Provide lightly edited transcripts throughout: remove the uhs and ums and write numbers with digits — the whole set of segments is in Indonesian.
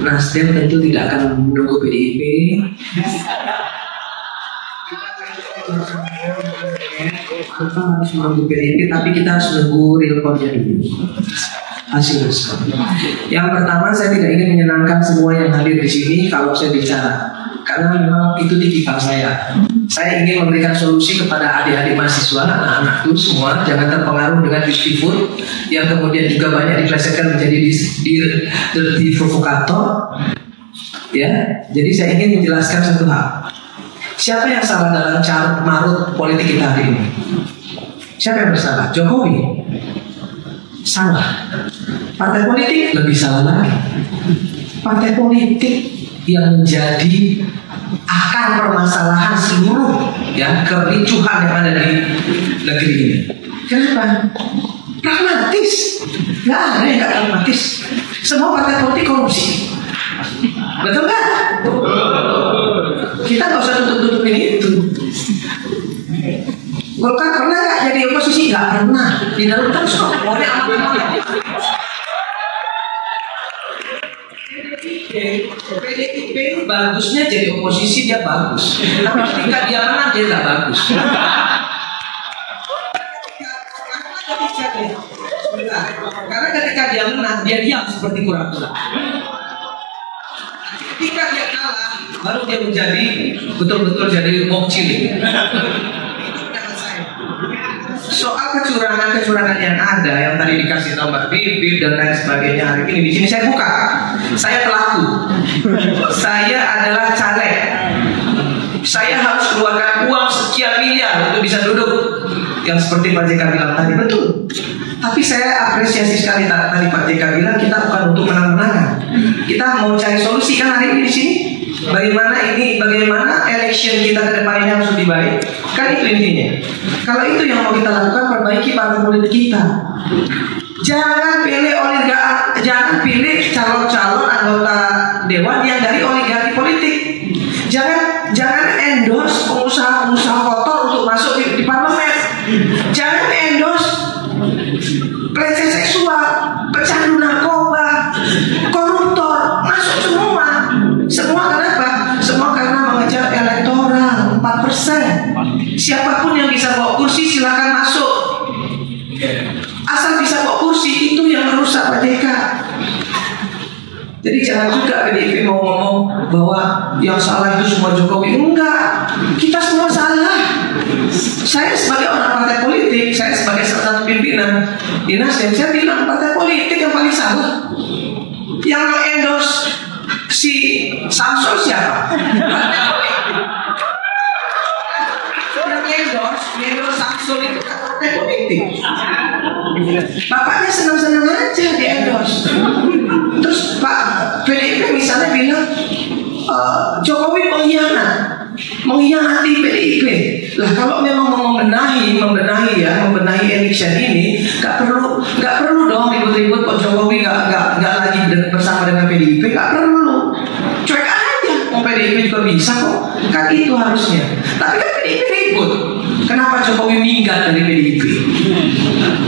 Nasdem tentu tidak akan menunggu PDIP. Kita harus menunggu PDIP, tapi kita harus menunggu real count-nya dulu. Hasil skor. Yang pertama, saya tidak ingin menyenangkan semua yang hadir di sini kalau saya bicara, karena memang itu tipikal saya. Saya ingin memberikan solusi kepada adik-adik mahasiswa, anak-anakku semua, jangan terpengaruh dengan dirty food yang kemudian juga banyak diplesetkan menjadi dirty provokator. Ya, jadi saya ingin menjelaskan satu hal. Siapa yang salah dalam carut marut politik kita hari ini? Siapa yang bersalah? Jokowi? Salah. Partai politik lebih salah lagi. Partai politik yang menjadi akar permasalahan seluruh ya kericuhan yang ada di negeri ini. Kenapa? Pragmatis. Nggak ada yang nggak pragmatis. Semua partai politik korupsi. Betul nggak? Kita nggak usah tutup-tutupin itu. Golkar pernah nggak jadi oposisi? Nggak pernah. Di dalam terus kok. Maunya aman-aman. PDIP bagusnya jadi oposisi dia bagus, tapi ketika dia menang dia nggak bagus. Karena ketika dia menang dia diam seperti kura-kura. Ketika dia kalah baru dia menjadi betul-betul jadi wong cilik. Soal kecurangan yang ada yang tadi dikasih tahu Mbak Bibip dan lain sebagainya hari ini di sini saya buka. Saya pelaku. Saya adalah caleg. Saya harus keluarkan uang sekian miliar untuk bisa duduk. Yang seperti Pak JK bilang tadi betul. Tapi saya apresiasi sekali tadi Pak JK bilang kita bukan untuk menang-menangan. Kita mau cari solusi kan hari ini di sini. Bagaimana election kita ke depan ini harus lebih baik. Kan itu intinya. Kalau itu yang mau kita lakukan, perbaiki partai politik kita. Jangan pilih calon-calon anggota dewan yang dari oligarki politik. Jangan endorse pengusaha-pengusaha kotor untuk masuk di parlemen. Jangan endorse pelecehan seksual, pecandu narkoba, koruptor, masuk semua. Semua kenapa? Semua karena mengejar elektoral 4%. Siapapun yang bisa bawa kursi silakan masuk. Asal bisa bawa kursi itu yang merusak Pak JK. Jadi jangan juga PDIP mau ngomong bahwa yang salah itu semua Jokowi. Enggak, kita semua salah. Saya sebagai orang partai politik, saya sebagai salah satu pimpinan di Nasdem, saya bilang partai politik yang paling salah. Yang endorse si Samsul siapa? Yang endorse Samsul itu kan partai politik. Bapaknya senang-senang aja di endorse. Terus Pak PDIP misalnya bilang Jokowi mengkhianati PDIP. Lah kalau memang mau membenahi election ini, nggak perlu dong ribut-ribut kok Jokowi nggak lagi bersama dengan PDIP, nggak perlu. Cuek aja, mau PDIP juga bisa kok. Kan itu harusnya. Tapi kan PDIP ribut. Kenapa Jokowi minggat dari PDIP?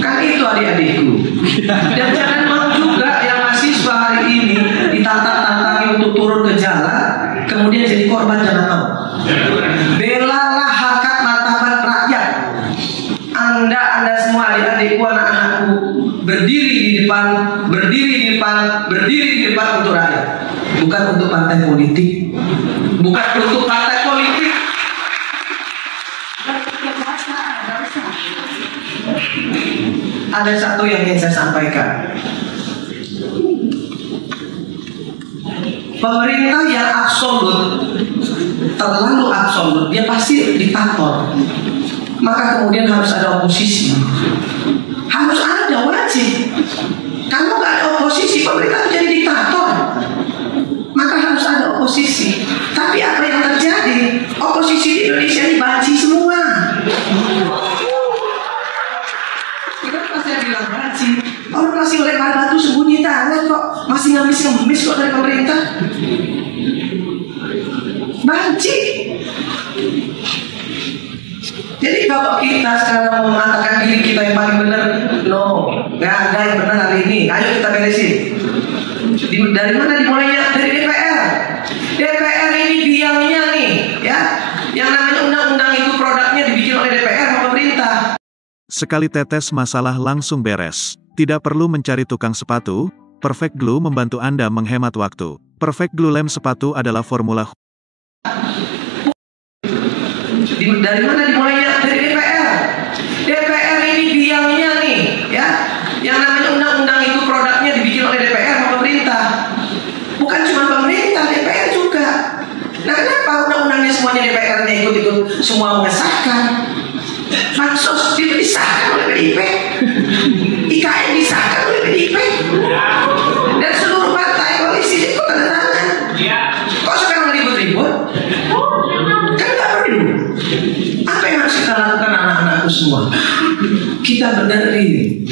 Kan itu adik-adikku. Dan jangan mau juga yang mahasiswa hari ini ditantang-tantangi untuk turun ke jalan, kemudian jadi korban jangan mau. Belalah harkat martabat rakyat. Anda semua adik-adikku, anak-anakku berdiri di depan untuk rakyat, bukan untuk partai politik, bukan untuk partai politik. Ada satu yang ingin saya sampaikan. Pemerintah yang absolut, terlalu absolut, dia pasti diktator. Maka kemudian harus ada oposisi. Harus ada, wajib. Kalau nggak ada oposisi, pemerintah jadi diktator. Maka harus ada oposisi. Tapi apa yang terjadi? Oposisi di Indonesia ini banci semua. Kenapa saya bilang banci? Orang masih lempar batu sembunyi tangan kok, masih ngemis kok dari pemerintah. Banci. Jadi kalau kita sekarang mengatakan diri kita yang paling benar, no, nggak ada yang benar hari ini. Ayo kita beresin. Dari mana dimulainya? Dari DPR ini biangnya nih, ya. Yang namanya undang-undang itu produknya dibikin oleh DPR sama pemerintah. Sekali tetes masalah langsung beres. Tidak perlu mencari tukang sepatu, Perfect Glue membantu Anda menghemat waktu. Perfect Glue lem sepatu adalah formula. Dari mana dimulainya? Dari DPR. DPR ini biangnya nih, ya. Yang namanya undang-undang itu produknya dibikin oleh DPR sama pemerintah. Bukan cuma pemerintah, DPR juga. Nah, kenapa undang-undangnya semuanya DPR-nya ikut-ikut semua mengesahkan? Pansos disahkan oleh PDIP, IKN disahkan oleh PDIP, dan seluruh partai koalisi ikut tanda tangan. Kok sekarang ribut-ribut? Kan nggak perlu. Apa yang harus kita lakukan anak-anakku semua? Kita berdiri,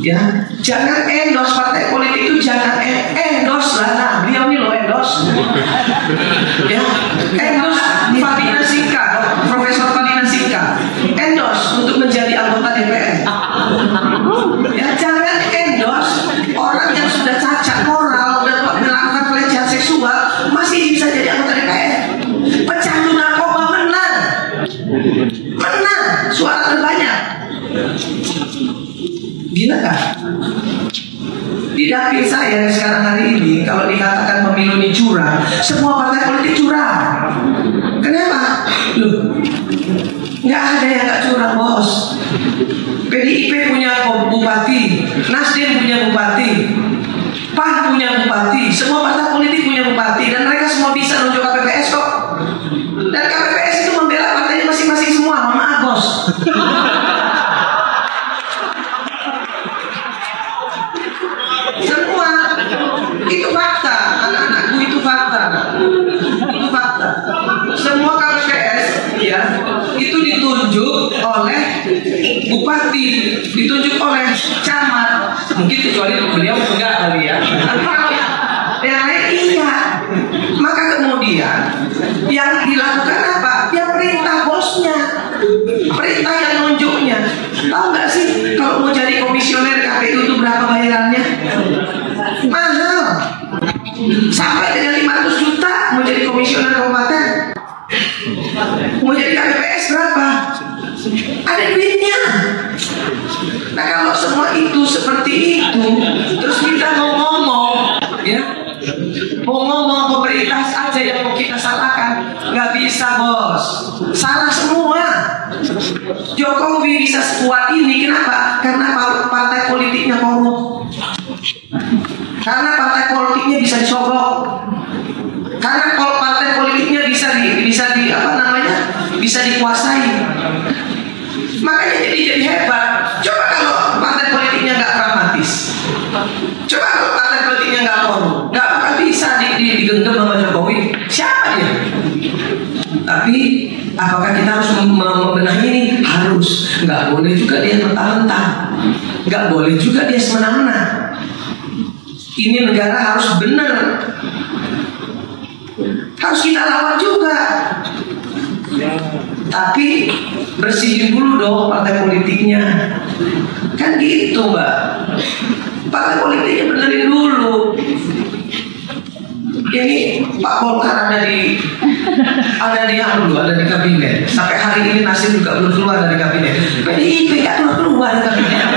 ya. Jangan endorse partai politik itu, jangan endorse lah. Nah, beliau ini loh endorse, ya. Endorse Fadina Sika, Profesor Fadina Sika, endorse untuk menjadi anggota DPR. Ya, jangan endorse orang yang sudah cacat moral dan melakukan pelecehan seksual masih bisa jadi anggota DPR. Pecandu narkoba menang, suara terbanyak. Gila kan? Di dapil saya sekarang hari ini, kalau dikatakan pemilu ini curang, semua partai politik curang. Kenapa? Loh, nggak ada yang nggak curang, bos. PDIP punya bupati, Nasdem punya bupati, PAN punya bupati, semua partai politik punya bupati, dan mereka semua bisa nunjuk KPPS kok. Dan KPPS itu membela partainya masing-masing semua, maaf bos. Semua itu fakta, anak-anakku itu fakta. Itu fakta. Semua KPPS ya itu ditunjuk oleh bupati, ditunjuk oleh camat. Mungkin kecuali beliau enggak kali ya. Tapi kalau yang lain iya. Maka kemudian yang dilakukan apa? Ya perintah bosnya, perintah yang nunjuknya. Tahu nggak sih kalau mau jadi komisioner KPU itu berapa bayarannya? Mahal. Sampai dengan 500 juta mau jadi komisioner kabupaten. Mau jadi KPPS berapa? Ada duitnya. Nah, kalau semua itu seperti itu, terus kita mau ngomong, ya, mau ngomong pemerintah saja yang mau kita salahkan, nggak bisa bos. Salah semua. Jokowi bisa sekuat ini, kenapa? Karena partai politiknya korup. Karena partai politiknya bisa disogok. Karena kalau partai politiknya bisa dikuasai. Makanya jadi hebat. Coba kalau partai politiknya nggak pragmatis, coba kalau partai politiknya nggak korup, nggak bakal bisa digenggam sama Jokowi. Siapa dia? Tapi apakah kita harus membenahi ini? Harus. Nggak boleh juga dia mentah-mentah, nggak boleh juga dia semena-mena. Ini negara harus benar, harus kita lawan juga. Tapi bersihin dulu dong partai politiknya. Kan gitu mbak. Partai politiknya benerin dulu. Ini Pak Golkar ada di kabinet. Sampai hari ini Nasdem juga belum keluar dari kabinet. PDIP gak keluar dari kabinet.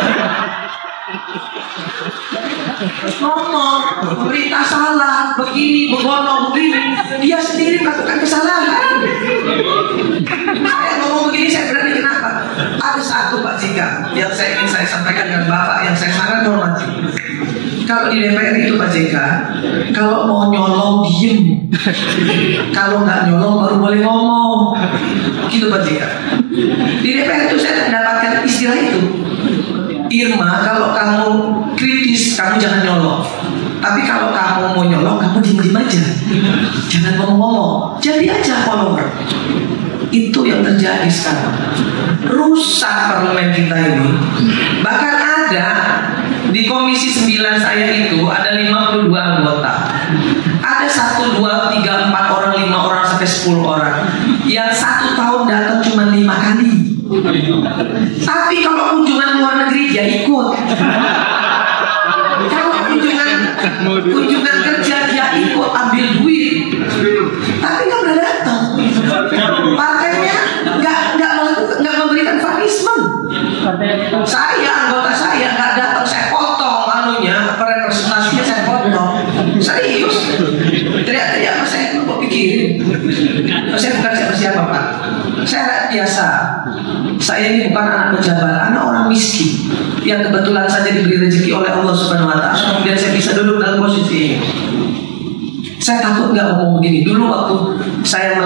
Ngomong pemerintah salah, begini, begono, begini. Dia sendiri melakukan kesalahan. Saya ngomong begini, saya berani kenapa? Ada satu Pak Jika yang saya ingin saya sampaikan dengan Bapak yang saya sangat hormati. Kalau di DPR itu Pak JK, kalau mau nyolong diem, kalau nggak nyolong baru boleh ngomong, gitu Pak JK. Di DPR itu saya mendapatkan istilah itu. Irma, kalau kamu kritis, kamu jangan nyolong. Tapi kalau kamu mau nyolong, kamu diem-diem aja, jangan ngomong-ngomong, jadi aja follower. Itu yang terjadi sekarang. Rusak parlemen kita ini. Bahkan ada di Komisi 9 saya itu ada 52 anggota. Ada 1, 2, 3, 4 orang, 5 orang sampai 10 orang. Yang 1 tahun datang cuma 5 kali. Tapi kalau kunjungan luar negeri dia ikut. Kalau kunjungan kunjungan kerja dia ikut ambil duit, tapi nggak pernah datang. Partainya nggak memberikan punishment. Anggota saya nggak datang, saya potong representasinya saya potong. Serius, teriak-teriak saya kok pikirin. Saya bukan siapa-siapa Pak. Saya rakyat biasa. Saya ini bukan anak pejabat, anak orang miskin yang kebetulan saja diberi rezeki oleh Allah Subhanahu Wa Taala. Kemudian saya bisa duduk dalam posisi ini. Saya takut nggak ngomong begini. Dulu waktu saya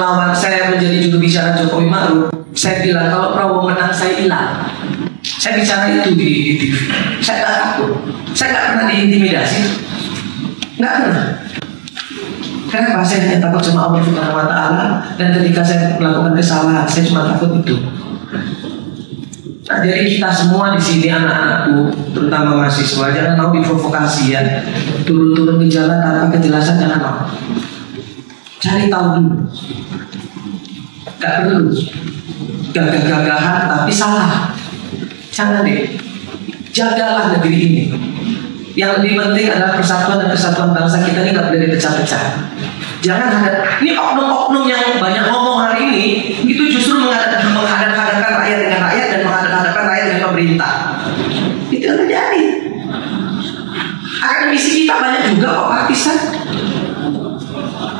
menjadi juru bicara Jokowi Ma'ruf, saya bilang kalau Prabowo menang saya hilang. Saya bicara itu di TV. Saya nggak takut. Saya nggak pernah diintimidasi. Nggak pernah. Kenapa? Saya hanya takut sama Allah Subhanahu Wa Taala. Dan ketika saya melakukan kesalahan, saya cuma takut itu. Nah, jadi kita semua di sini anak-anakku, terutama mahasiswa, jangan mau diprovokasi ya. Turun-turun ke jalan tanpa kejelasan jangan mau. Cari tahu dulu. Gak perlu gagah-gagahan tapi salah. Jangan deh. Jagalah negeri ini. Yang lebih penting adalah persatuan dan kesatuan bangsa kita ini gak boleh dipecah-pecah. Jangan ada. Ini oknum-oknum yang banyak ngomong hari ini itu justru menghadap-hadapkan rakyat dengan rakyat dan menghadap-hadapkan rakyat dengan pemerintah. Itu yang terjadi. Akademisi kita banyak juga kok partisan.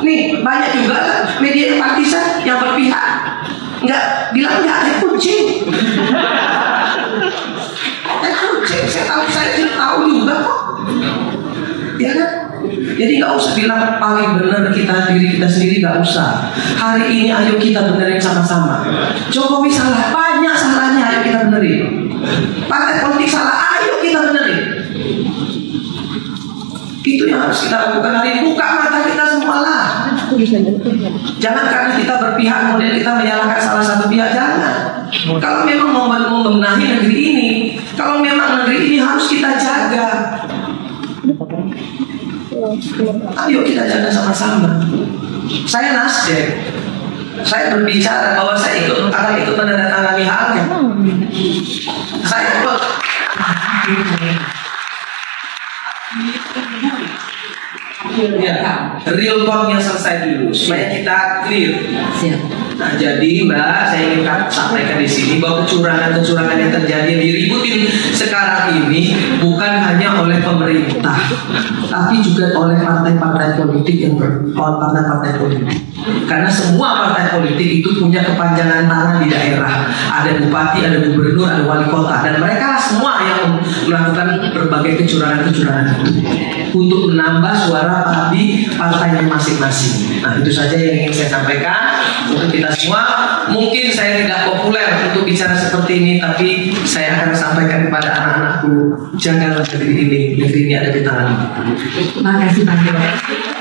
Nih banyak juga media yang partisan yang berpihak. Nggak bilang nggak ada kucing. Saya tahu juga kok. Ya kan? Jadi nggak usah bilang paling benar diri kita sendiri, nggak usah. Hari ini ayo kita benerin sama-sama. Jokowi salah, banyak salahnya, ayo kita benerin. Partai politik salah, ayo kita benerin. Itu yang harus kita lakukan hari ini. Buka mata kita semua lah. Jangan karena kita berpihak kemudian kita menyalahkan salah satu pihak, jangan. Kalau memang mau membenahi negeri ini, kalau memang negeri ini harus kita jaga, ayo kita jaga sama-sama. Saya Nasdem, saya berbicara bahwa saya akan ikut menandatangani halnya. Saya ikut. Ya, real talknya selesai dulu supaya kita clear. Nah, jadi Mbak, saya ingin sampaikan di sini bahwa kecurangan yang terjadi yang diributin sekarang ini bukan hanya oleh pemerintah, tapi juga oleh partai-partai politik partai-partai politik. Karena semua partai politik itu punya kepanjangan tangan di daerah. Ada bupati, ada gubernur, ada wali kota, dan mereka semua yang melakukan berbagai kecurangan-kecurangan itu untuk menambah suara di partainya masing-masing. Nah, itu saja yang ingin saya sampaikan untuk kita semua. Mungkin saya tidak populer untuk bicara seperti ini, tapi saya akan sampaikan kepada anak-anakku, jagalah negeri ini ada di tangan. Terima kasih Pak.